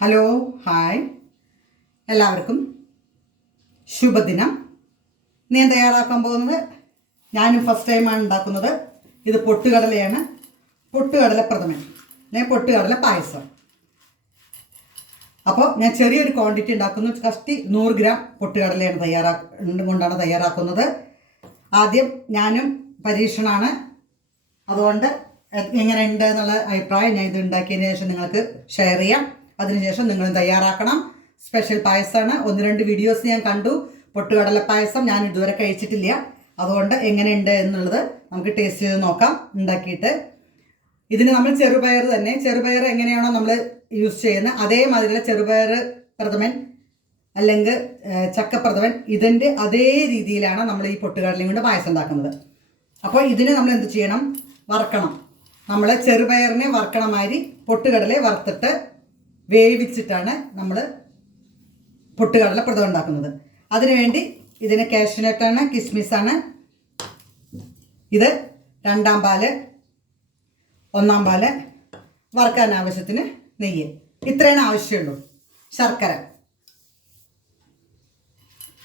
Hello hi എല്ലാവർക്കും ശുഭദിനം. ഞാൻ തയ്യാറാക്കാൻ പോകുന്നത്? ഞാനും ഫസ്റ്റ് ടൈമാണ് ഉണ്ടാക്കുന്നത്. ഇത് പൊട്ടുകടലയാണ്. പൊട്ടുകടല പ്രഥമൻ. അല്ലെ പൊട്ടുകടല പായസം. അപ്പോൾ ഞാൻ ചെറിയൊരു ക്വാണ്ടിറ്റി ഉണ്ടാക്കുന്നു. കഷ്ടി നൂറ് ഗ്രാം പൊട്ടുകടലയാണ് തയ്യാറാ കൊണ്ടാണ് തയ്യാറാക്കുന്നത്. ആദ്യം ഞാനും പരീക്ഷണമാണ് അതുകൊണ്ട് എങ്ങനെ ഉണ്ട് എന്നുള്ള അഭിപ്രായം ഞാൻ ഇത് ഉണ്ടാക്കിയതിന് ശേഷം നിങ്ങൾക്ക് ഷെയർ ചെയ്യാം. അതിനുശേഷം നിങ്ങൾ തയ്യാറാക്കണം. സ്പെഷ്യൽ പായസമാണ് ഒന്ന് രണ്ട് വീഡിയോസ് ഞാൻ കണ്ടു. പൊട്ടുകടല പായസം ഞാൻ ഇതുവരെ കഴിച്ചിട്ടില്ല. അതുകൊണ്ട് എങ്ങനെയുണ്ട് എന്നുള്ളത് നമുക്ക് ടേസ്റ്റ് ചെയ്ത് നോക്കാം. ഉണ്ടാക്കിയിട്ട്. ഇതിന് നമ്മൾ ചെറുപയർ തന്നെ. ചെറുപയർ എങ്ങനെയാണോ നമ്മൾ യൂസ് ചെയ്യുന്നത്. അതേമാതിരിയുള്ള ചെറുപയർ പ്രഥമൻ അല്ലെങ്കിൽ ചക്കപ്രഥമൻ ഇതിന്റെ അതേ രീതിയിലാണ് നമ്മൾ ഈ പൊട്ടുകടലയും കൊണ്ട് പായസം ഉണ്ടാക്കുന്നത്. അപ്പോൾ ഇതിന് നമ്മൾ എന്ത് ചെയ്യണം? വറക്കണം. നമ്മൾ ചെറുപയറിനെ വറക്കണമാതിരി പൊട്ടുകടലെ വറുത്തിട്ട് വേവിച്ചിട്ടാണ് നമ്മൾ പൊട്ടുകടല പ്രഥമം ഉണ്ടാക്കുന്നത്. അതിനുവേണ്ടി ഇതിന് കാഷ്യൂനട്ടാണ് കിസ്മിസാണ്. ഇത് രണ്ടാം പാൽ ഒന്നാം പാൽ വറുക്കാൻ ആവശ്യത്തിന് നെയ്യ്. ഇത്രയാണ് ആവശ്യമുള്ളൂ. ശർക്കര.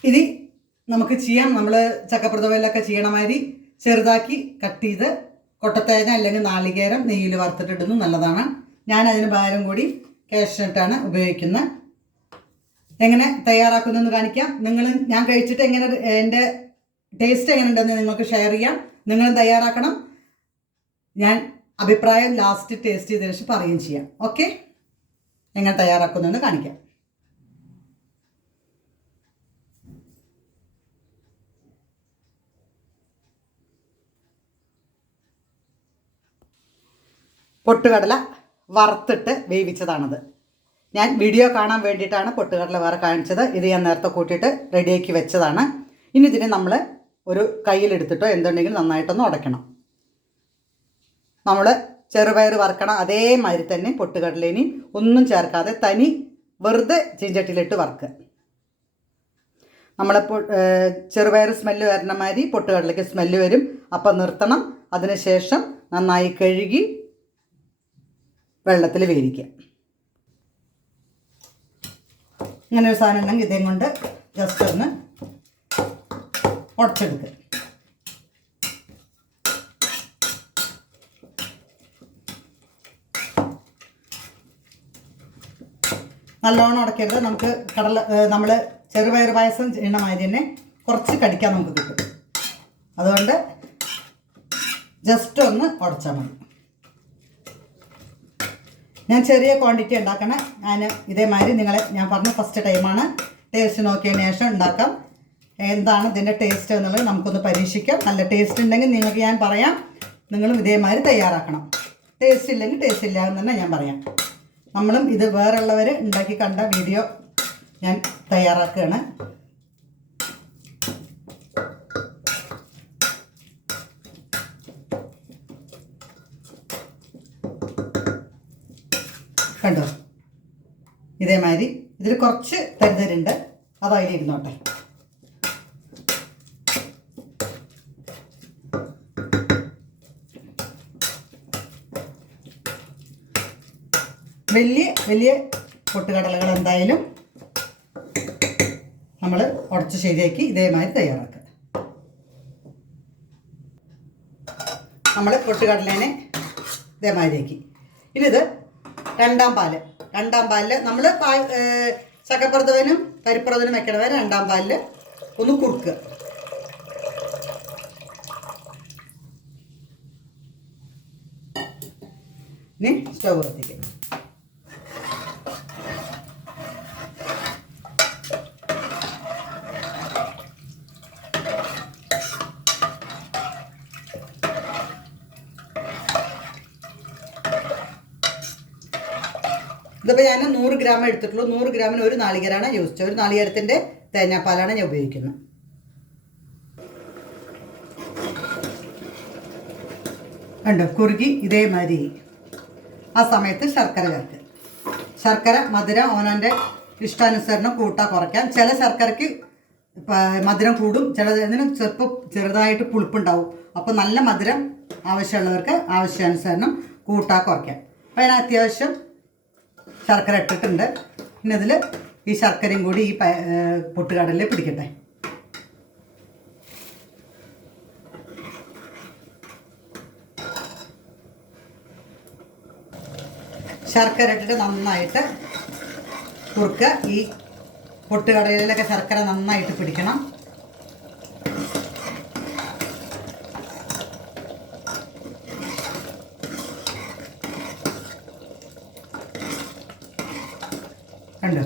ഇനി നമുക്ക് ചെയ്യാം. നമ്മൾ ചക്കപ്രഥമയിലൊക്കെ ചെയ്യണമാതിരി ചെറുതാക്കി കട്ട് ചെയ്ത് കൊട്ടത്തേങ്ങ അല്ലെങ്കിൽ നാളികേരം നെയ്യിൽ വറുത്തിട്ടിടുന്നു നല്ലതാണ്. ഞാൻ അതിന് പകരം കൂടി കാഷ്നട്ടാണ് ഉപയോഗിക്കുന്നത് എങ്ങനെ തയ്യാറാക്കുന്നതെന്ന് കാണിക്കാം. നിങ്ങൾ ഞാൻ കഴിച്ചിട്ട് എങ്ങനെ എന്റെ ടേസ്റ്റ് എങ്ങനെ ഉണ്ടെന്ന് നിങ്ങൾക്ക് ഷെയർ ചെയ്യാം. നിങ്ങളും തയ്യാറാക്കണം. ഞാൻ അഭിപ്രായം ലാസ്റ്റ് ടേസ്റ്റ് ചെയ്തതിന് ശേഷം പറയുകയും ചെയ്യാം. ഓക്കെ എങ്ങനെ തയ്യാറാക്കുന്നതെന്ന് കാണിക്കാം. പൊട്ടുകടല. വറുത്തിട്ട് വേവിച്ചതാണത്. ഞാൻ വീഡിയോ കാണാൻ വേണ്ടിയിട്ടാണ് പൊട്ടുകടല വേറെ കാണിച്ചത്. ഇത് ഞാൻ നേരത്തെ കൂട്ടിയിട്ട് റെഡിയാക്കി വെച്ചതാണ്. ഇനി ഇതിനെ നമ്മൾ ഒരു കയ്യിലെടുത്തിട്ടോ എന്തുണ്ടെങ്കിലും നന്നായിട്ടൊന്ന് ഉടയ്ക്കണം. നമ്മൾ ചെറുപയർ വറുക്കണം അതേമാതിരി തന്നെ പൊട്ടുകടലേനി ഒന്നും ചേർക്കാതെ തനി വെറുതെ ചീഞ്ചട്ടിയിലിട്ട് വറുക്കുക നമ്മളിപ്പോൾ ചെറുപയർ സ്മെല്ല് വരുന്ന മാതിരി പൊട്ടുകടലയ്ക്ക് സ്മെല്ല് വരും. അപ്പം നിർത്തണം. അതിനുശേഷം നന്നായി കഴുകി വെള്ളത്തിൽ വേവിക്കുക. ഇങ്ങനെ ഒരു സാധനം ഉണ്ടെങ്കിൽ ഇതേം കൊണ്ട് ജസ്റ്റ് ഒന്ന് ഉടച്ചെടുക്കുക നല്ലോണം ഉടക്കരുത്. നമുക്ക് കടല നമ്മൾ ചെറുപയർ പായസം ചെയ്യണ മാതിരി തന്നെ കുറച്ച് കടിക്കാൻ നമുക്ക് കിട്ടും. അതുകൊണ്ട് ജസ്റ്റ് ഒന്ന് ഉടച്ചാൽ മതി. ഞാൻ ചെറിയ ക്വാണ്ടിറ്റി ഉണ്ടാക്കണേ. ഞാൻ ഇതേമാതിരി നിങ്ങളെ ഞാൻ പറഞ്ഞ ഫസ്റ്റ് ടൈമാണ് ടേസ്റ്റ് നോക്കിയതിന് ശേഷം ഉണ്ടാക്കാം. എന്താണ് ഇതിന്റെ ടേസ്റ്റ് എന്നുള്ളത് നമുക്കൊന്ന് പരീക്ഷിക്കാം. നല്ല ടേസ്റ്റ് ഉണ്ടെങ്കിൽ നിങ്ങൾക്ക് ഞാൻ പറയാം. നിങ്ങളും ഇതേമാതിരി തയ്യാറാക്കണം. ടേസ്റ്റ് ഇല്ലെങ്കിൽ ടേസ്റ്റ് ഇല്ല എന്ന് തന്നെ ഞാൻ പറയാം. നമ്മളും ഇത് വേറുള്ളവർ ഉണ്ടാക്കി കണ്ട വീഡിയോ ഞാൻ തയ്യാറാക്കുകയാണ്. കണ്ടോ? ഇതേമാതിരി. ഇതിൽ കുറച്ച് തരുതരുണ്ട്. അത് അതിലിരുന്നോട്ടെ. വലിയ വലിയ പൊട്ടുകടലകൾ എന്തായാലും നമ്മൾ ഉടച്ച് ശരിയാക്കി ഇതേമാതിരി തയ്യാറാക്കുക നമ്മൾ പൊട്ടുകടലേനെ ഇതേമാതിരിയാക്കി. ഇനി ഇത് രണ്ടാം പാൽ. രണ്ടാം പാലിൽ നമ്മൾ ചക്കപ്പുറത്തവനും പരിപ്പുറത്തവനും വെക്കണവ രണ്ടാം പാലിൽ ഒന്ന് കുറുക്കുക ഇനി സ്റ്റവ് കത്തിക്കുക ഇതിപ്പോൾ ഞാൻ നൂറ് ഗ്രാം എടുത്തിട്ടുള്ളൂ. നൂറ് ഗ്രാമിന് ഒരു നാളികേരമാണ് യൂസ് ചെയ്തത് ഒരു നാളികേരത്തിന്റെ തേങ്ങാപ്പാലാണ് ഞാൻ ഉപയോഗിക്കുന്നത്. കണ്ടോ? കുറുകി ഇതേമാതിരി. ആ സമയത്ത് ശർക്കര ചേർക്കുക ശർക്കര മധുരം ഓനന്റെ ഇഷ്ടാനുസരണം കൂട്ടാ കുറയ്ക്കാം. ചില ശർക്കരയ്ക്ക് മധുരം കൂടും. ചിലതിന് ചെറുപ്പം ചെറുതായിട്ട് പുളിപ്പുണ്ടാവും. അപ്പോൾ നല്ല മധുരം ആവശ്യമുള്ളവർക്ക് ആവശ്യാനുസരണം കൂട്ടാ കുറയ്ക്കാം. അപ്പോൾ അതിന് അത്യാവശ്യം ശർക്കര ഇട്ടിട്ടുണ്ട്. പിന്നെ ഇതിൽ ഈ ശർക്കരയും കൂടി ഈ പൊട്ടുകടലിൽ പിടിക്കട്ടെ. ശർക്കര ഇട്ടിട്ട് നന്നായിട്ട് കുറുക്കുക ഈ പൊട്ടുകടലിലൊക്കെ ശർക്കര നന്നായിട്ട് പിടിക്കണം കണ്ടോ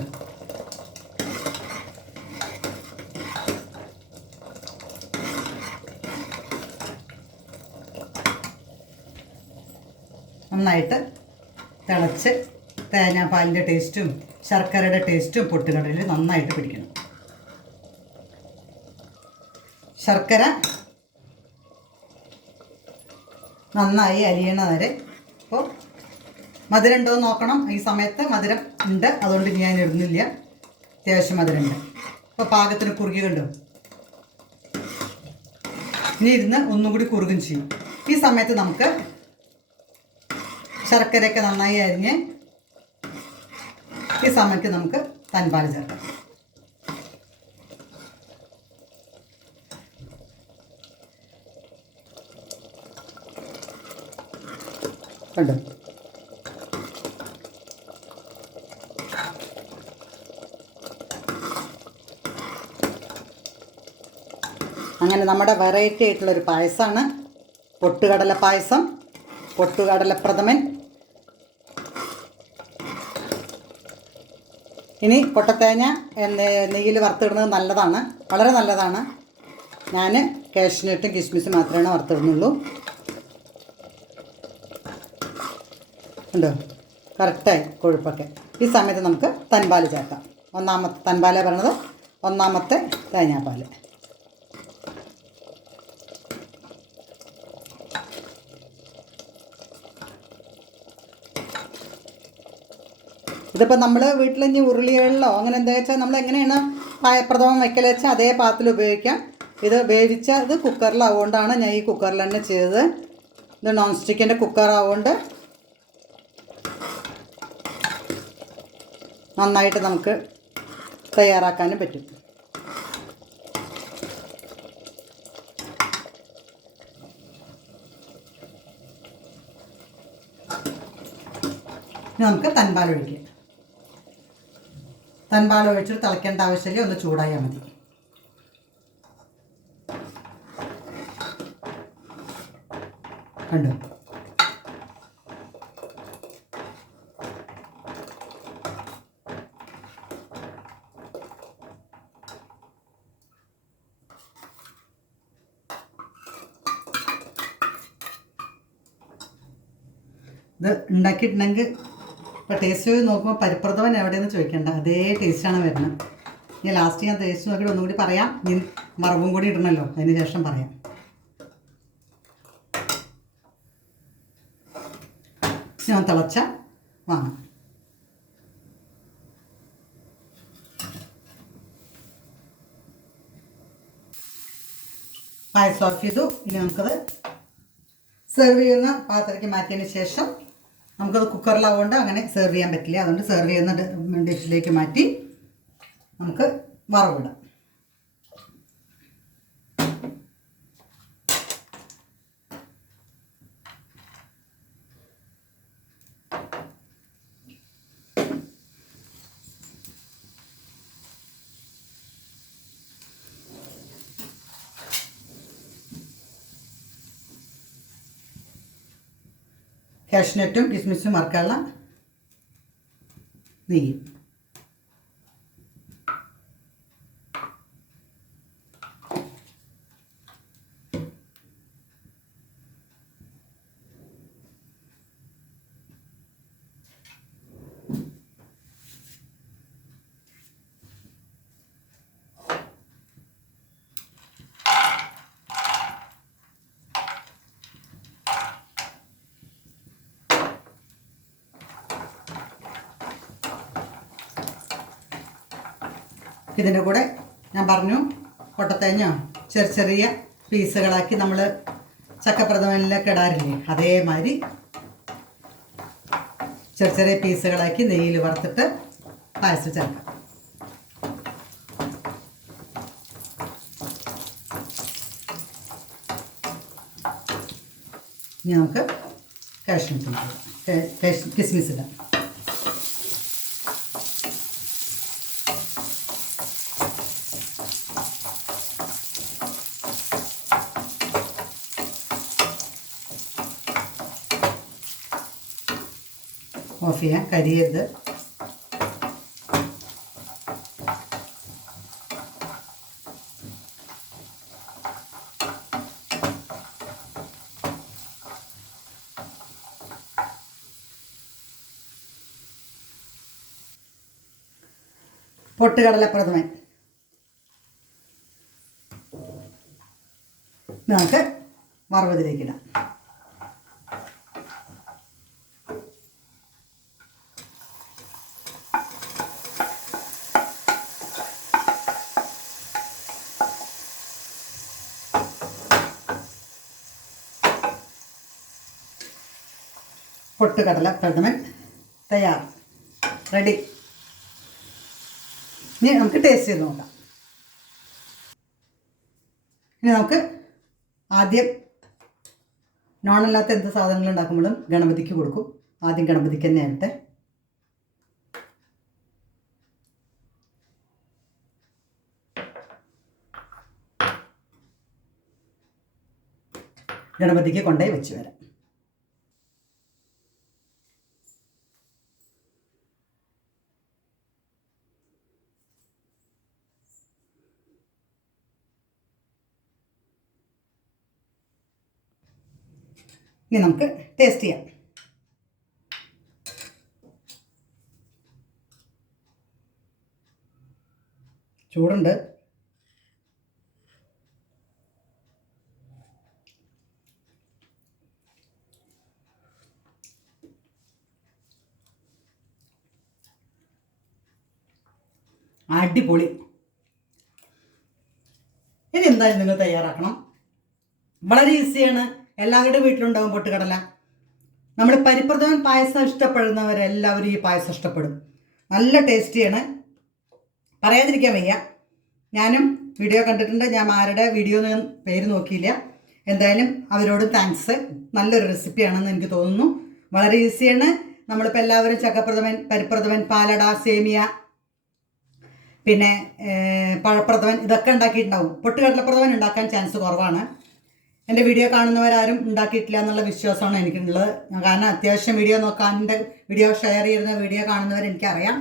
നന്നായിട്ട് തിളച്ച് തേങ്ങാപ്പാലിന്റെ ടേസ്റ്റും ശർക്കരയുടെ ടേസ്റ്റും പൊട്ടുകടലിൽ നന്നായിട്ട് പിടിക്കണം. ശർക്കര നന്നായി അരിയണ വരെ അപ്പോൾ മധുരം ഉണ്ടോ നോക്കണം. ഈ സമയത്ത് മധുരം ഉണ്ട്. അതുകൊണ്ട് ഞാൻ ഇടുന്നില്ല. അത്യാവശ്യം മധുരം ഉണ്ട്. അപ്പോൾ പാകത്തിന് കുറുകി കണ്ടു? ഇനി ഇരുന്ന് ഒന്നും കൂടി കുറുകും ചെയ്യും. ഈ സമയത്ത് നമുക്ക് ശർക്കരയൊക്കെ നന്നായി അരിഞ്ഞ് ഈ സമയത്ത് നമുക്ക് തൻപാൽ ചേർക്കാം. കണ്ടോ? അങ്ങനെ നമ്മുടെ വെറൈറ്റി ആയിട്ടുള്ളൊരു പായസമാണ് പൊട്ടുകടല പായസം പൊട്ടുകടല പ്രഥമൻ ഇനി പൊട്ടത്തേങ്ങ നെയ്യിൽ വറുത്തിടുന്നത് നല്ലതാണ്. വളരെ നല്ലതാണ്. ഞാൻ കാഷ്നട്ടും കിസ്മിസും മാത്രമേ വറുത്തിടുന്നുള്ളൂ. ഉണ്ടോ കറക്റ്റായി കൊഴുപ്പൊക്കെ. ഈ സമയത്ത് നമുക്ക് തൻപാൽ ചേർക്കാം. ഒന്നാമത്തെ തൻപാല പറയണത് ഒന്നാമത്തെ തേങ്ങാപ്പാൽ ഇതിപ്പോൾ നമ്മൾ വീട്ടിൽ ഇനി ഉരുളികളിലോ അങ്ങനെ എന്താ വെച്ചാൽ നമ്മൾ എങ്ങനെയാണ് പായപ്രഥമം വെക്കൽ വെച്ചാൽ അതേ പാത്രത്തിൽ ഉപയോഗിക്കാം. ഇത് വേവിച്ച ഇത് കുക്കറിലാവുകൊണ്ടാണ് ഞാൻ ഈ കുക്കറിൽ തന്നെ ചെയ്തത്. ഇത് നോൺ സ്റ്റിക്കിന്റെ കുക്കറാവുകൊണ്ട് നന്നായിട്ട് നമുക്ക് തയ്യാറാക്കാനും പറ്റും. നമുക്ക് തൻപാൽ ഒഴിക്കാം. തൻപാൽ ഒഴിച്ചിട്ട് തിളയ്ക്കേണ്ട ആവശ്യമില്ല ഒന്ന് ചൂടായാൽ മതി. കണ്ടു? ഇത് ഉണ്ടാക്കിയിട്ടുണ്ടെങ്കിൽ ഇപ്പോൾ ടേസ്റ്റ് നോക്കുമ്പോൾ പരിപ്രഥമൻ എവിടെയെന്ന് ചോദിക്കണ്ട. അതേ ടേസ്റ്റാണ് വരുന്നത്. ഇനി ലാസ്റ്റ് ഞാൻ ടേസ്റ്റ് നോക്കിയിട്ട് ഒന്നുകൂടി പറയാം. ഇനി വറവും കൂടി ഇടണമല്ലോ അതിന് ശേഷം പറയാം. ഞാൻ തിളച്ച വാങ്ങാം. പായസം ഓഫ് ചെയ്തു. ഇനി നമുക്കത് സെർവ് ചെയ്യുന്ന പാത്രത്തിൽ മാറ്റിയതിന് ശേഷം നമുക്കത് കുക്കറിലാവുകൊണ്ട് അങ്ങനെ സെർവ് ചെയ്യാൻ പറ്റില്ല. അതുകൊണ്ട് സെർവ് ചെയ്യുന്ന ഡിഷിലേക്ക് മാറ്റി നമുക്ക് വറവിടാം. കാഷ്നട്ടും കിസ്മിസും മറക്കാനുള്ള നെയ്യ് ഇതിന്റെ കൂടെ ഞാൻ പറഞ്ഞു കൊട്ടത്തേഞ്ഞോ ചെറിയ ചെറിയ പീസുകളാക്കി നമ്മൾ ചക്കപ്രഥമനിലൊക്കെ ഇടാറില്ലേ അതേമാതിരി ചെറിയ ചെറിയ പീസുകളാക്കി നെയ്യിൽ വറുത്തിട്ട് പായസം ചേർക്കാം. ഇനി നമുക്ക് ഇടാം. കിസ്മിസ് ഇടാം. ഓഫ് ചെയ്യാം കരിയരുത്. പൊട്ടുകടലപ്രഥമൻ നമുക്ക് വറവതിലേക്കിടാം പൊട്ടുകടല പ്രഥമൻ തയ്യാർ. റെഡി ഇനി നമുക്ക് ടേസ്റ്റ് ചെയ്ത് നോക്കാം. ഇനി നമുക്ക് ആദ്യം നോണല്ലാത്ത എന്ത് സാധനങ്ങൾ ഉണ്ടാക്കുമ്പോഴും ഗണപതിക്ക് കൊടുക്കും. ആദ്യം ഗണപതിക്ക് തന്നെ ആയിട്ട് ഗണപതിക്ക് കൊണ്ടുപോയി വെച്ച് വരാം. ഇനി നമുക്ക് ടേസ്റ്റ് ചെയ്യാം. ചൂടുണ്ട്. അടിപൊളി. ഇനി എന്തായാലും നിങ്ങൾ തയ്യാറാക്കണം. വളരെ ഈസിയാണ് എല്ലാവരുടെ വീട്ടിലുണ്ടാവും പൊട്ടുകടല. നമ്മൾ പരിപ്രഥമൻ പായസം ഇഷ്ടപ്പെടുന്നവരെല്ലാവരും ഈ പായസം ഇഷ്ടപ്പെടും. നല്ല ടേസ്റ്റിയാണ്. പറയാതിരിക്കാൻ വയ്യ. ഞാനും വീഡിയോ കണ്ടിട്ടുണ്ട്. ഞാൻ ആരുടെ വീഡിയോ ഒന്നും പേര് നോക്കിയില്ല. എന്തായാലും അവരോട് താങ്ക്സ് നല്ലൊരു റെസിപ്പിയാണെന്ന് എനിക്ക് തോന്നുന്നു. വളരെ ഈസിയാണ്. നമ്മളിപ്പോൾ എല്ലാവരും ചക്കപ്രഥമൻ പരിപ്രഥമൻ പാലട സേമിയ പിന്നെ പഴപ്രഥമൻ ഇതൊക്കെ ഉണ്ടാക്കിയിട്ടുണ്ടാവും. പൊട്ടുകടലപ്രഥമൻ ഉണ്ടാക്കാൻ ചാൻസ് കുറവാണ്. എന്റെ വീഡിയോ കാണുന്നവരാരും ഉണ്ടാക്കിയിട്ടില്ല എന്നുള്ള വിശ്വാസമാണ് എനിക്കുള്ളത്. കാരണം അത്യാവശ്യം വീഡിയോ നോക്കാൻ എന്റെ വീഡിയോ ഷെയർ ചെയ്യുന്ന വീഡിയോ കാണുന്നവർ എനിക്കറിയാം.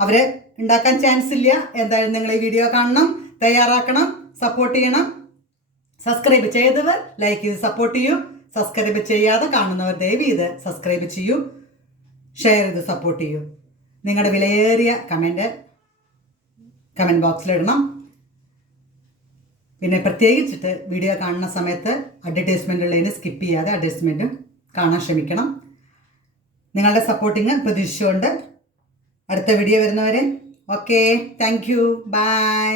അവർ ഉണ്ടാക്കാൻ ചാൻസ് ഇല്ല. എന്തായാലും നിങ്ങൾ ഈ വീഡിയോ കാണണം തയ്യാറാക്കണം സപ്പോർട്ട് ചെയ്യണം. സബ്സ്ക്രൈബ് ചെയ്തവർ ലൈക്ക് ചെയ്ത് സപ്പോർട്ട് ചെയ്യൂ. സബ്സ്ക്രൈബ് ചെയ്യാതെ കാണുന്നവർ ദയവ് ചെയ്ത് സബ്സ്ക്രൈബ് ചെയ്യൂ. ഷെയർ ചെയ്ത് സപ്പോർട്ട് ചെയ്യൂ. നിങ്ങളുടെ വിലയേറിയ കമന്റ് കമന്റ് ബോക്സിലിടണം പിന്നെ പ്രത്യേകിച്ചിട്ട് വീഡിയോ കാണുന്ന സമയത്ത് അഡ്വർടൈസ്മെന്റ് ഉള്ളതിന് സ്കിപ്പ് ചെയ്യാതെ അഡ്വർടൈസ്മെന്റും കാണാൻ ശ്രമിക്കണം. നിങ്ങളുടെ സപ്പോർട്ടിങ് പ്രതീക്ഷിച്ചുകൊണ്ട് അടുത്ത വീഡിയോ വരുന്നവരെ. Okay thank you by